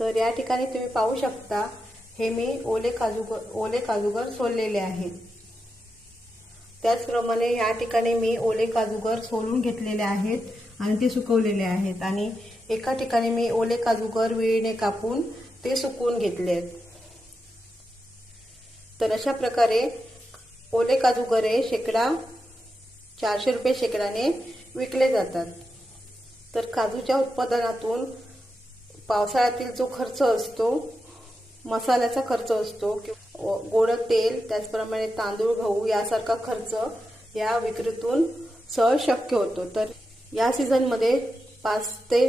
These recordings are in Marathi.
तर या ठिकाणी तुम्ही पाहू शकता हे मी ओले काजूगर ओले काजूगर सोललेले आहेत. त्याचप्रमाणे या ठिकाणी मी ओले काजूगर सोलून घेतलेले आहेत आणि ते सुकवलेले आहेत. आणि एका ठिकाणी मी ओले काजूगर विळीने कापून ते सुकवून घेतले आहेत. तर अशा प्रकारे ओले काजूगर हे शेकडा चारशे रुपये शेकडाने विकले जातात. तर काजूच्या उत्पादनातून पावसाळ्यातील जो खर्च असतो मसाल्याचा खर्च असतो किंवा गोड तेल त्याचप्रमाणे तांदूळ गहू यासारखा खर्च या विक्रीतून सहज शक्य होतो. तर या सीझनमध्ये पाच ते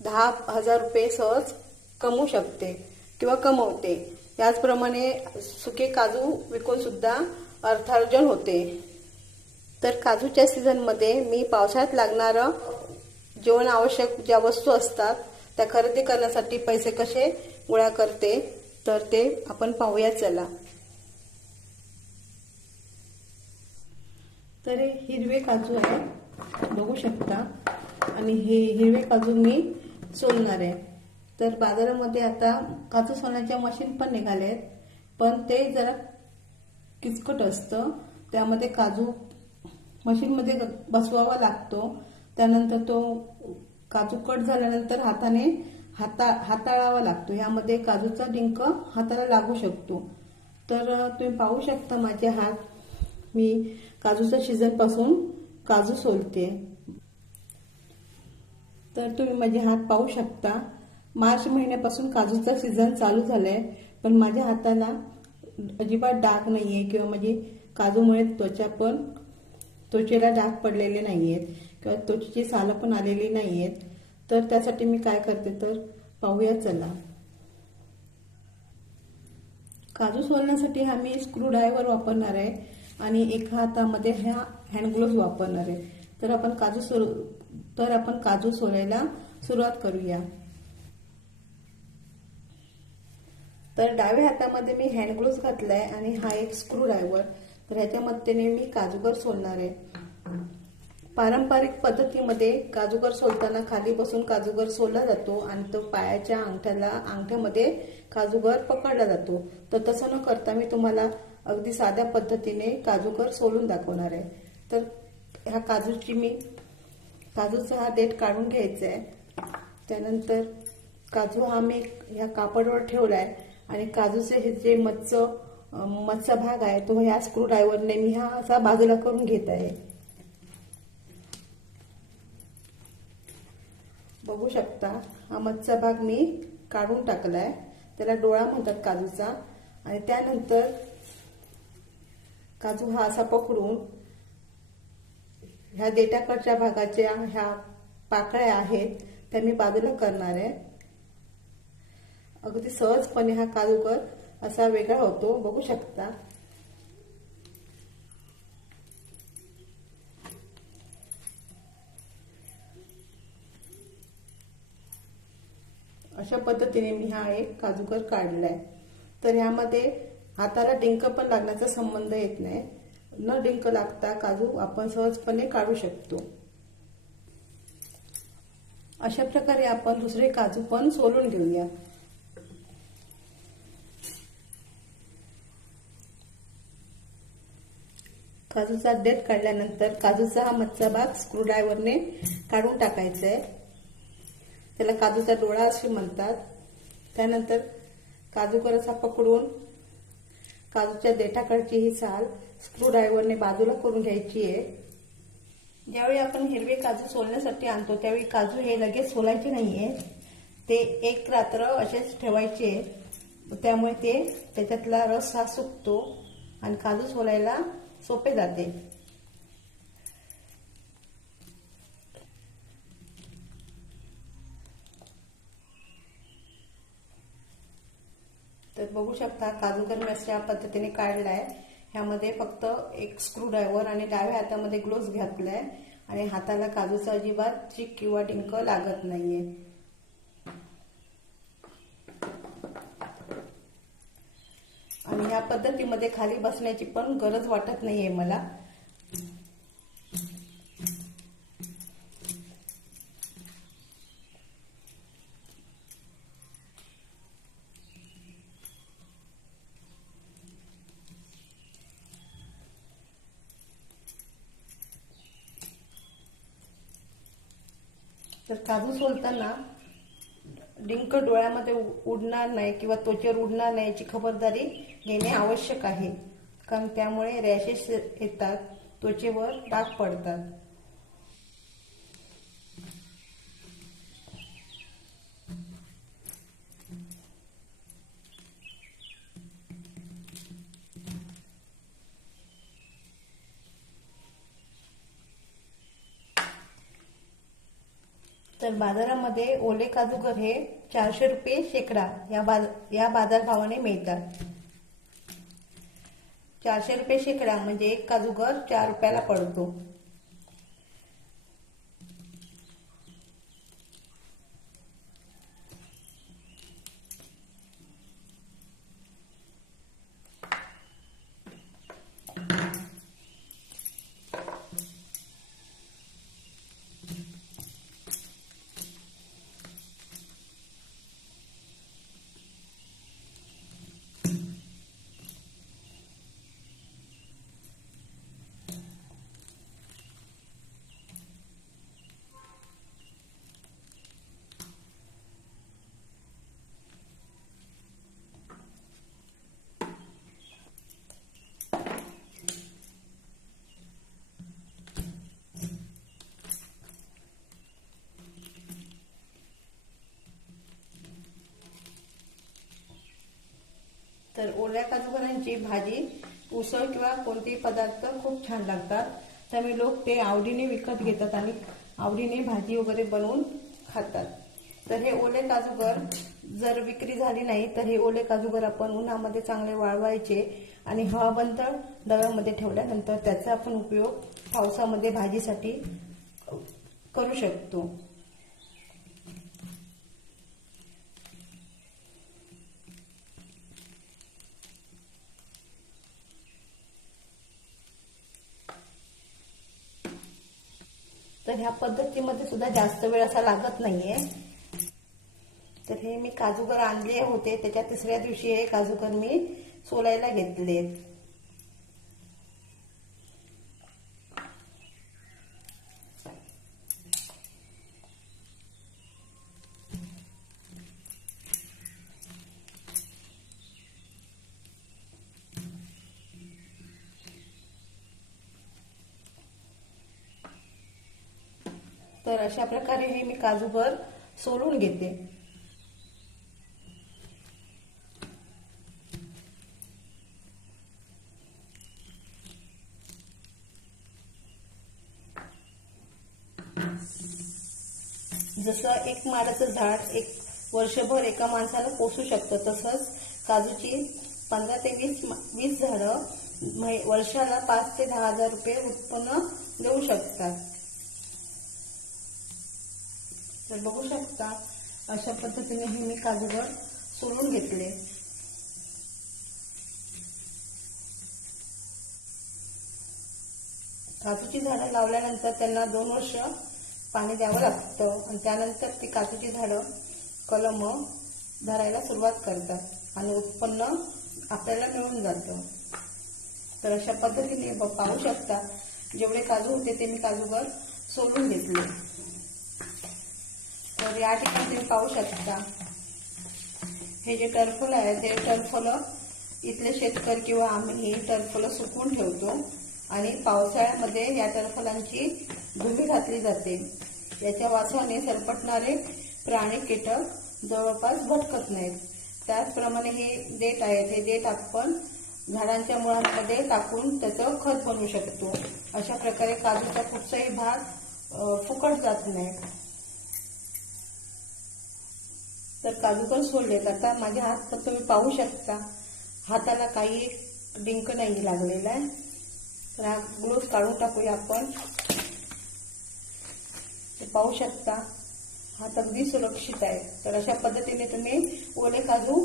दहा हजार रुपये सहज कमवू शकते किंवा कमवते. याचप्रमाणे सुके काजू विकून सुद्धा अर्थार्जन होते. तर काजूच्या सीझनमध्ये मी पावसाळ्यात लागणारं जेवण आवश्यक ज्या वस्तू असतात त्या खरेदी करण्यासाठी पैसे कसे गोळा करते तर ते आपण पाहूया चला. तर हे हिरवे काजू आहे. बघू शकता. आणि हे हिरवे काजू मी सोलणार आहे. तर बाजारामध्ये आता काजू सोलण्याच्या मशीन पण निघाले आहेत. पण ते जरा किचकट असतं. त्यामध्ये काजू मशीनमध्ये बसवावा लागतो. त्यानंतर तो काजू कट झाल्यानंतर हाताने हाता हाताळावा लागतो. यामध्ये काजूचा डिंक हाताला लागू शकतो. तर तुम्ही पाहू शकता माझे हात. मी काजूच्या सीझनपासून काजू सोलते. तर तुम्ही माझे हात पाहू शकता. मार्च महिन्यापासून काजूचा सीझन चालू झालाय. पण माझ्या हाताला अजिबात डाग नाहीये किंवा माझी काजूमुळे त्वचा पण त्वचेला डाग पडलेले नाहीयेत. किंवा त्वचेची सालं पण आलेली नाही आहेत तर त्यासाठी मी काय करते तर पाहूया चला. काजू सोलण्यासाठी हा मी स्क्रू ड्रायव्हर वापरणार आहे आणि एका हातामध्ये ह्या हँड ग्लोव्ह वापरणार आहे. तर आपण काजू सोल तर आपण काजू सोलायला सुरुवात करूया. तर डाव्या हातामध्ये मी हँड ग्लोव्ह घातलाय आणि हा एक स्क्रू ड्रायव्हर तर ह्याच्या मदतीने मी काजूगर सोलणार आहे. पारंपरिक पद्धतीमध्ये काजूगर सोलताना खाली बसून काजूगर सोलला जातो आणि तो पायाच्या अंगठ्याला अंगठ्यामध्ये काजूगर पकडला जातो. तर तसं न करता मी तुम्हाला अगदी साध्या पद्धतीने काजूगर सोलून दाखवणार आहे. तर ह्या काजूची मी काजूचा हा देठ काढून घ्यायचा आहे. त्यानंतर काजू हा मी ह्या कापडवर ठेवला आहे. आणि काजूचे हे जे मच्च मच्छा भाग आहे तो ह्या स्क्रू ड्रायव्हरने मी हा असा बाजूला करून घेत आहे. बघू शकता. हा मच्छा भाग मी काढून टाकलाय. त्याला डोळा म्हणतात काजूचा. आणि त्यानंतर काजू हा असा पकडून ह्या देटाकडच्या भागाच्या ह्या पाकळ्या आहेत त्या मी बाजूला करणार आहे. अगदी सहजपणे हा काजूकर असा वेगळा होतो. बघू शकता. अशा पद्धतीने मी हा एक काजूकर काढलाय तर ह्यामध्ये हाताला डिंक पण लागण्याचा संबंध येत नाही. न डिंक लागता काजू आपण सहजपणे काढू शकतो. अशा प्रकारे आपण दुसरे काजू पण सोलून घेऊया. काजूचा देठ काढल्यानंतर काजूचा हा मच्छा भाग स्क्रूड्रायव्हरने काढून टाकायचा आहे. त्याला काजूचा डोळा असे म्हणतात. त्यानंतर काजूकर असा पकडून काजूच्या देठाकडची ही साल स्क्रू ड्रायव्हरने बाजूला करून घ्यायची आहे. ज्यावेळी आपण हिरवे काजू सोलण्यासाठी आणतो त्यावेळी काजू हे लगेच सोलायचे नाहीये. ते एक रात्र असेच ठेवायचे. त्यामुळे ते त्याच्यातला रस हा सुकतो आणि काजू सोलायला सोपे जाते. तर बघू शकता काजूगर मी अशा पद्धतीने काढलाय. ह्यामध्ये फक्त एक स्क्रूड्रायव्हर आणि डाव्या हातामध्ये ग्लोव्ज घातलाय. आणि हाताला काजूचा अजिबात चिक किंवा डिंक लागत नाहीये. आणि ह्या पद्धतीमध्ये खाली बसण्याची पण गरज वाटत नाहीये मला. काजू सोलताना डिंक डोळ्यामध्ये उडणार नाही किंवा त्वचेवर उडणार नाही याची खबरदारी घेणे आवश्यक आहे. कारण त्यामुळे रॅशेस येतात त्वचेवर डाग पडतात. तर बाजारामध्ये ओले काजूगर हे चारशे रुपये शेकडा या बाजार या बाजारभावाने मिळतात. चारशे रुपये शेकडा म्हणजे एक काजूगर चार रुपयाला पडतो. तर ओल्या काजूकरांची भाजी उसळ किंवा कोणतेही पदार्थ खूप छान लागतात. त्यामुळे लोक ते आवडीने विकत घेतात आणि आवडीने भाजी वगैरे बनवून खातात. तर हे ओले काजूगर जर विक्री झाली नाही तर हे ओले काजूगर आपण उन्हामध्ये चांगले वाळवायचे आणि हवाबंद दव्यामध्ये ठेवल्यानंतर त्याचा आपण उपयोग पावसामध्ये भाजीसाठी करू शकतो. तर ह्या पद्धतीमध्ये सुद्धा जास्त वेळ असा लागत नाहीये. तर हे मी काजूगर आणले होते. त्याच्या तिसऱ्या दिवशी हे काजूगर मी सोलायला घेतले तर अशा प्रकारे हे मी काजूभर सोलून घेते. जसं एक माडाचं झाड एक वर्षभर एका माणसाला पोसू शकतं तसंच काजूची पंधरा ते वीस वीस झाडं वर्षाला पाच ते दहा हजार रुपये उत्पन्न देऊ शकतात. तर बघू शकता अशा पद्धतीने हे मी काजूगर सोलून घेतले. काजूची झाडं लावल्यानंतर त्यांना दोन वर्ष पाणी द्यावं लागतं आणि त्यानंतर ती काजूची झाडं कलम धरायला सुरुवात करतात आणि उत्पन्न आपल्याला मिळून जातं. तर अशा पद्धतीने पाहू शकता जेवढे काजू होते ते मी काजूगर सोलून घेतले. तर या ठिकाणी तुम्ही पाहू शकता. हे जे टरफल आहे ते टरफल इथले शेतकरी किंवा आम्ही टरफलं सुकून सुकवून ठेवतो आणि पावसाळ्यामध्ये या टरफलांची धुमी घातली जाते. याच्या वासाने सरपटणारे प्राणी कीटक जवळपास भटकत नाहीत. त्याचप्रमाणे हे देठ आहेत हे देठ आपण झाडांच्या मुळांमध्ये टाकून त्याचं खत बनवू शकतो. अशा प्रकारे काजूचा कुठचाही भाग फुकट जात नाही. तर काजू पण सोडले. आता माझे हात तर तुम्ही पाहू शकता. हाताला काही डिंक नाही लागलेला आहे. तर हा ग्लोव्ह काढून टाकूया आपण. ते पाहू शकता. हात अगदी सुरक्षित आहे. तर अशा पद्धतीने तुम्ही ओले काजू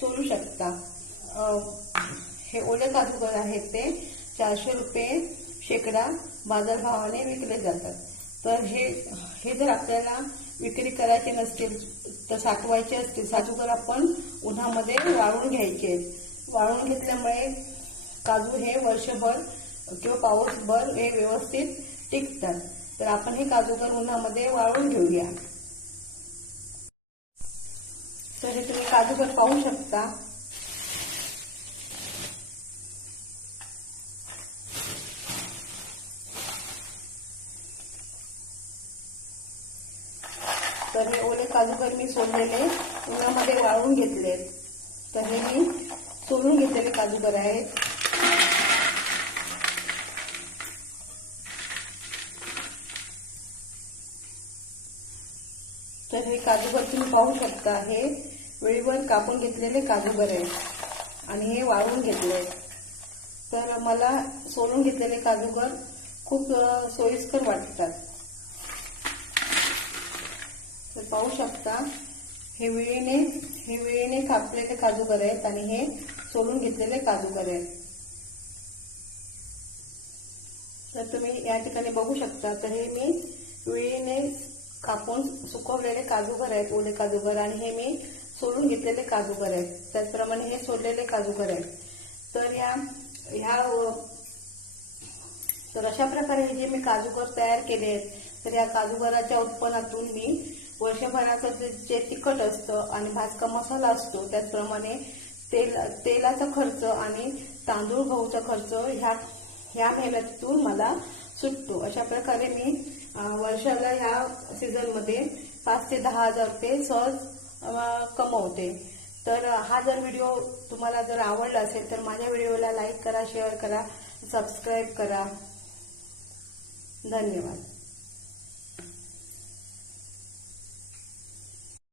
सोडू शकता. हे ओले काजूगर आहेत ते चारशे रुपये शेकडा बाजारभावाने विकले जातात. तर हे हे जर आपल्याला विक्री करायचे नसतील तर साठवायचे असतील साजूकर आपण उन्हामध्ये वाळून घ्यायचे. वाळून घेतल्यामुळे काजू हे वर्षभर किंवा पाऊसभर हे व्यवस्थित टिकतात. तर आपण हे काजूगर उन्हामध्ये वाळून घेऊया. तर हे तुम्ही काजूगर पाहू शकता. तर मी सोललेले उन्हामध्ये वाळून घेतले. तर हे मी सोलून घेतलेले काजूगर आहेत तर हे काजूगर तुम्ही पाहू शकता हे वेळीवर कापून घेतलेले काजूगर आहेत आणि हे वाळून घेतले. तर मला सोलून घेतलेले काजूगर खूप सोयीस्कर वाटतात. पाहू शकता. हे विळीने हे विळीने कापलेले काजूगर आहेत आणि हे सोलून घेतलेले काजूगर आहेत. तर तुम्ही या ठिकाणी बघू शकता. तर हे मी विळीने कापून सुकवलेले काजूगर आहेत ओले काजूगर आणि हे मी सोलून घेतलेले काजूगर आहेत. त्याचप्रमाणे हे सोललेले काजूगर आहेत. तर या ह्या तर अशा प्रकारे हे जे मी काजूगर तयार केले आहेत तर या काजूगराच्या उत्पन्नातून मी वर्षभराचं जे जे तिखट असतं आणि भाजका मसाला असतो त्याचप्रमाणे तेल तेलाचा खर्च आणि तांदूळ गहूचा खर्च ह्या ह्या मेहनतीतून मला सुटतो. अशा प्रकारे मी वर्षाला ह्या सीझनमध्ये पाच ते दहा हजार रुपये सहज कमवते. तर हा जर व्हिडिओ तुम्हाला जर आवडला असेल तर माझ्या व्हिडिओला लाईक करा शेअर करा सबस्क्राईब करा. धन्यवाद.